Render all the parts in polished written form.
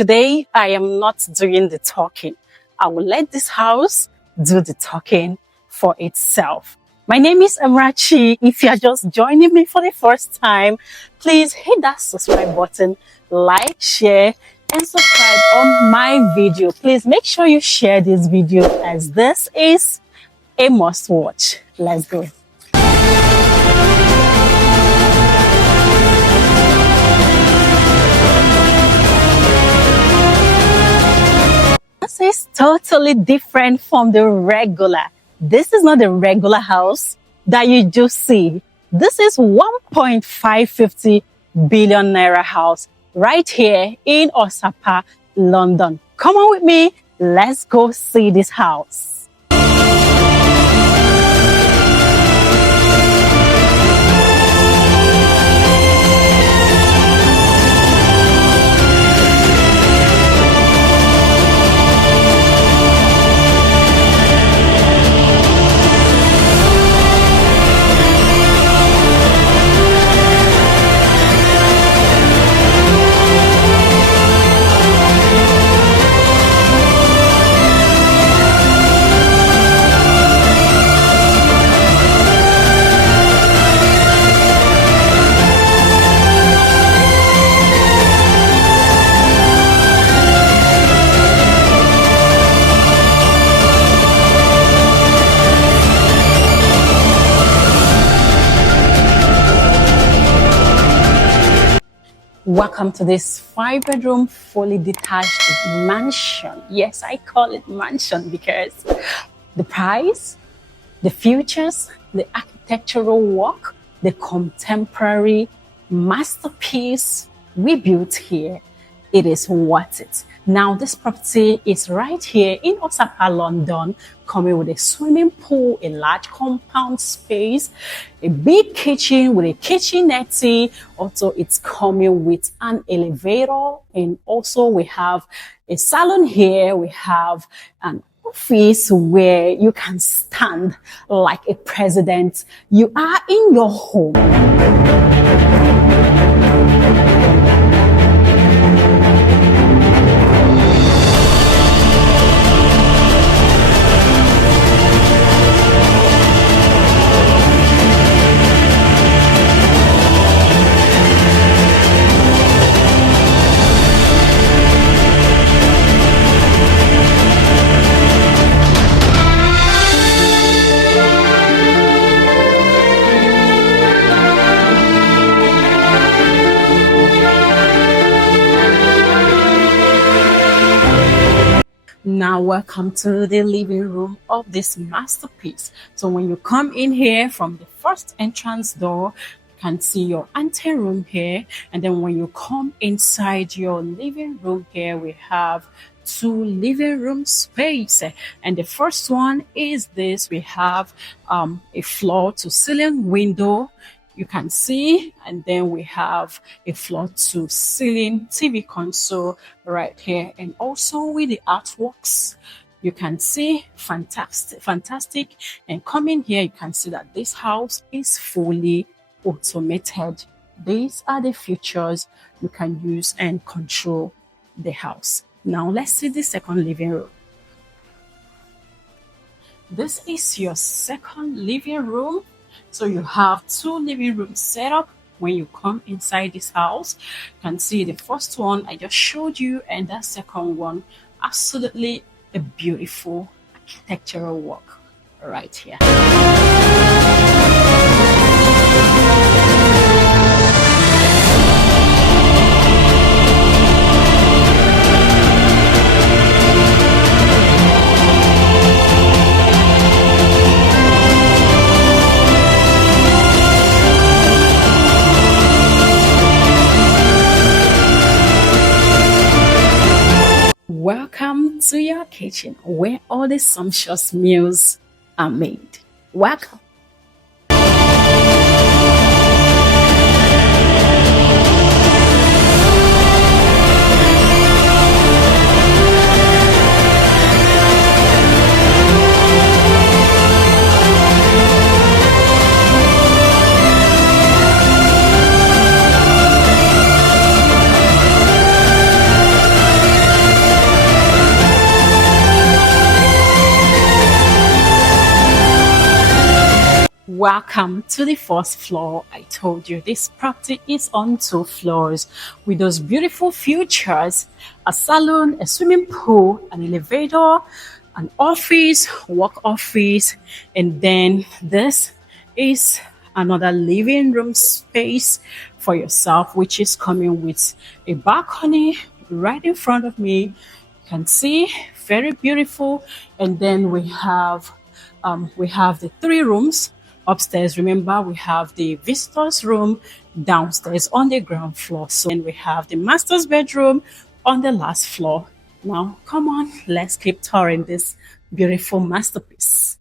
today I am not doing the talking. I will let this house do the talking for itself. My name is Amrachi. If you are just joining me for the first time, please hit that subscribe button, like, share, and subscribe on my video. Please make sure you share this video as this is a must watch. Let's go. This is totally different from the regular. This is not the regular house that you just see. This is 1.550 billion naira house right here in Osapa, London. Come on with me. Let's go see this house. Welcome to this 5-bedroom, fully detached mansion. Yes, I call it mansion because the price, the features, the architectural work, the contemporary masterpiece we built here, it is worth it. Now, this property is right here in Osapa, London, coming with a swimming pool, a large compound space, a big kitchen with a kitchenette. Also, it's coming with an elevator, and also we have a salon here. We have an office where you can stand like a president. You are in your home. Now, welcome to the living room of this masterpiece. So when you come in here from the first entrance door, you can see your anteroom here. And then when you come inside your living room here, we have 2 living room space. And the first one is this. We have a floor to ceiling window. You can see, and then we have a floor to ceiling TV console right here, and also with the artworks you can see fantastic. And coming here, you can see that this house is fully automated. These are the features you can use and control the house. Now let's see the second living room. This is your second living room. So you have 2 living rooms set up when you come inside this house. You can see the first one I just showed you, and that second one, absolutely a beautiful architectural work right here. Welcome to your kitchen where all the sumptuous meals are made. Welcome. Welcome to the first floor. I told you this property is on 2 floors with those beautiful features: a salon, a swimming pool, an elevator, an office, work office, and then this is another living room space for yourself, which is coming with a balcony right in front of me. You can see, very beautiful. And then we have the 3 rooms upstairs. Remember, we have the visitors room downstairs on the ground floor. So then we have the master's bedroom on the last floor. Now, come on, let's keep touring this beautiful masterpiece.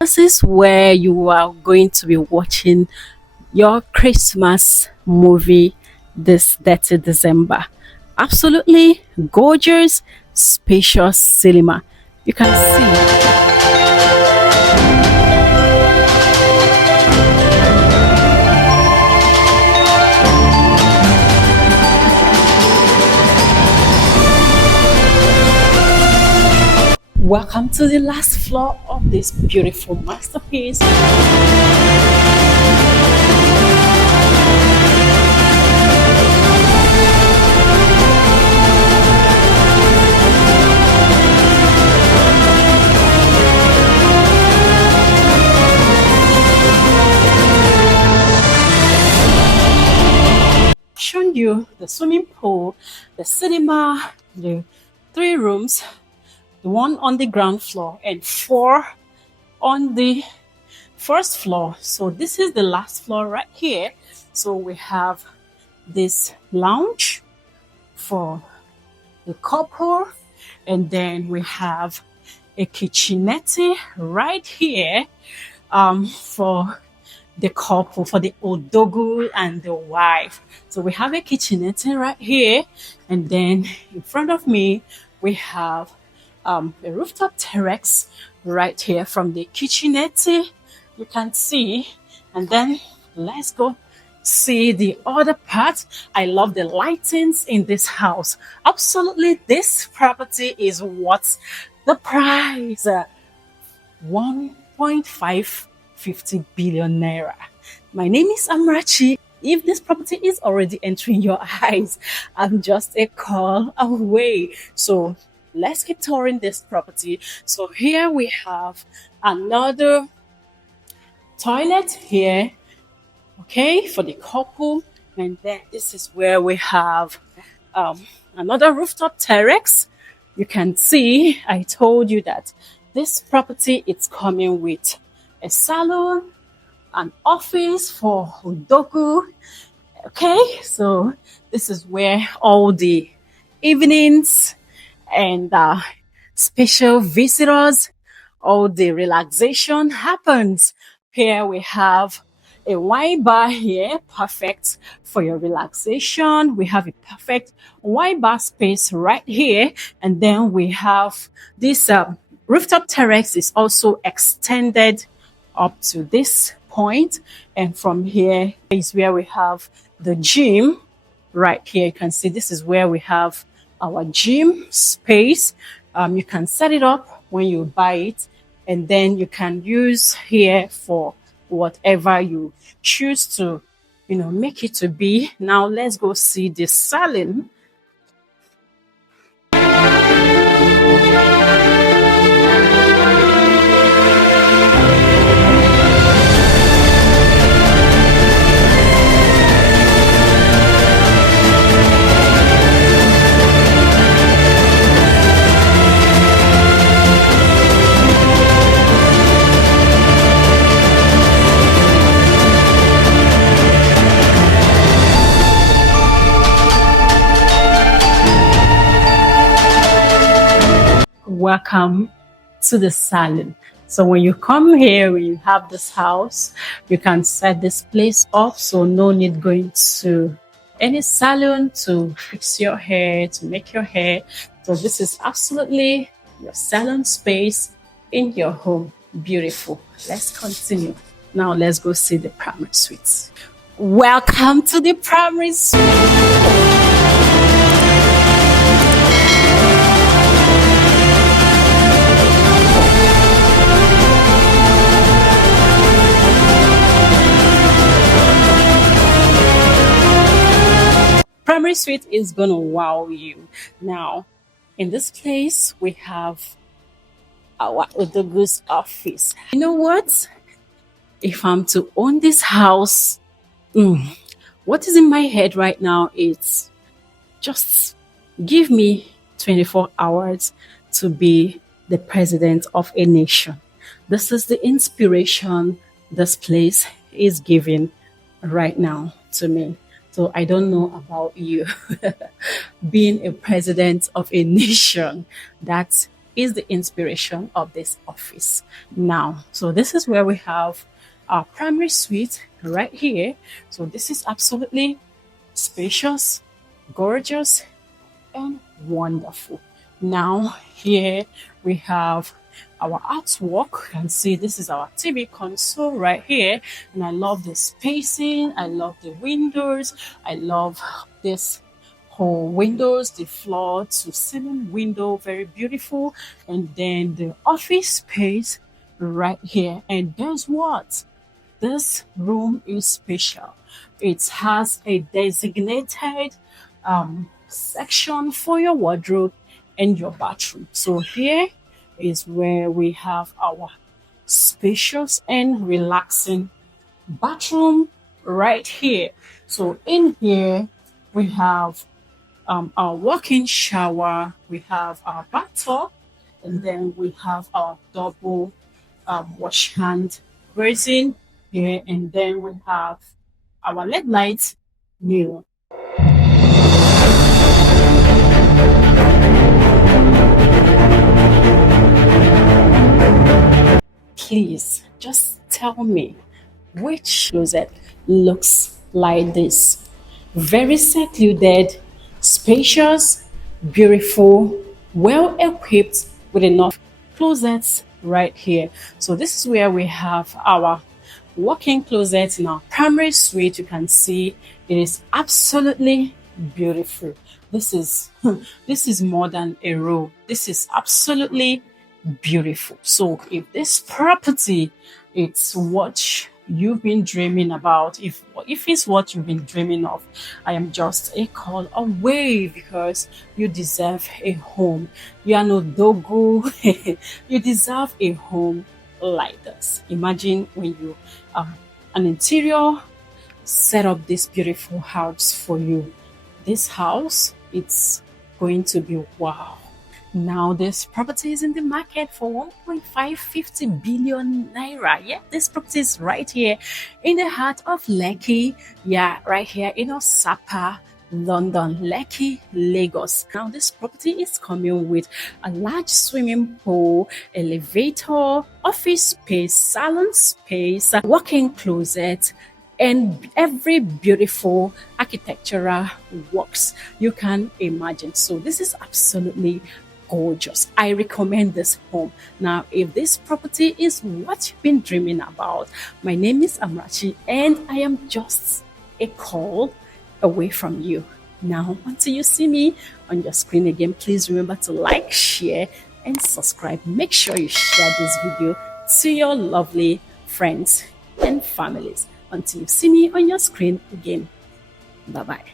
This is where you are going to be watching your Christmas movie this 30 December. Absolutely gorgeous, spacious cinema. You can see. Welcome to the last floor of this beautiful masterpiece. Shown you the swimming pool, the cinema, the 3 rooms, the one on the ground floor and 4 on the first floor. So this is the last floor right here. So we have this lounge for the couple, and then we have a kitchenette right here for the couple, for the odogu and the wife. So we have a kitchenette right here, and then in front of me we have a rooftop terrace right here from the kitchenette. You can see, and then let's go see the other part. I love the lightings in this house. Absolutely, this property is worth the price. 1.550 billion naira. My name is Amrachi. If this property is already entering your eyes, I'm just a call away. So let's keep touring this property. So here we have another toilet here, okay, for the couple. And then this is where we have another rooftop terrace. You can see, I told you that this property is coming with a salon, an office for Udoku. Okay, so this is where all the evenings and special visitors, all the relaxation happens. Here we have a wine bar here, perfect for your relaxation. We have a perfect wine bar space right here, and then we have this rooftop terrace is also extended up to this point, and from here is where we have the gym. Right here, you can see this is where we have our gym space. You can set it up when you buy it, and then you can use here for whatever you choose to, make it to be. Now let's go see the salon. welcome to the salon. So when you come here, when you have this house, you can set this place up. So no need going to any salon to fix your hair, to make your hair. So this is absolutely your salon space in your home. Beautiful. Let's continue. Now let's go see the primary suite. Welcome to the primary suite. Primary suite is gonna wow you. Now, in this place, we have our Odogu's office. You know what? If I'm to own this house, what is in my head right now is just give me 24 hours to be the president of a nation. This is the inspiration this place is giving right now to me. So I don't know about you. Being a president of a nation, that is the inspiration of this office. Now, so this is where we have our primary suite right here. So this is absolutely spacious, gorgeous, and wonderful. Now here we have our artwork. You can see this is our TV console right here, and I love the spacing. I love the windows. I love this whole windows, the floor to ceiling window, very beautiful. And then the office space right here. And guess what? This room is special. It has a designated section for your wardrobe and your bathroom. So here is where we have our spacious and relaxing bathroom right here. So in here we have our walk-in shower, we have our bathtub, and then we have our double wash hand basin here, and then we have our LED light mirror. Please just tell me which closet looks like this. Very secluded, spacious, beautiful, well equipped with enough closets right here. So this is where we have our walk-in closet in our primary suite. You can see it is absolutely beautiful. This is more than a room. This is absolutely beautiful. So if this property, it's what you've been dreaming about, if it's what you've been dreaming of, I am just a call away, because you deserve a home. You are no dogo. You deserve a home like this. Imagine when you an interior set up this beautiful house for you. This house, it's going to be wow. Now this property is in the market for 1.550 billion naira. Yeah, this property is right here in the heart of Lekki. Yeah, right here in Osapa London, Lekki, Lagos. Now this property is coming with a large swimming pool, elevator, office space, salon space, walk-in closet, and every beautiful architectural works you can imagine. So this is absolutely gorgeous. I recommend this home. Now, if this property is what you've been dreaming about, my name is Amrachi, and I am just a call away from you. Now, until you see me on your screen again, please remember to like, share, and subscribe. Make sure you share this video to your lovely friends and families. Until you see me on your screen again, bye-bye.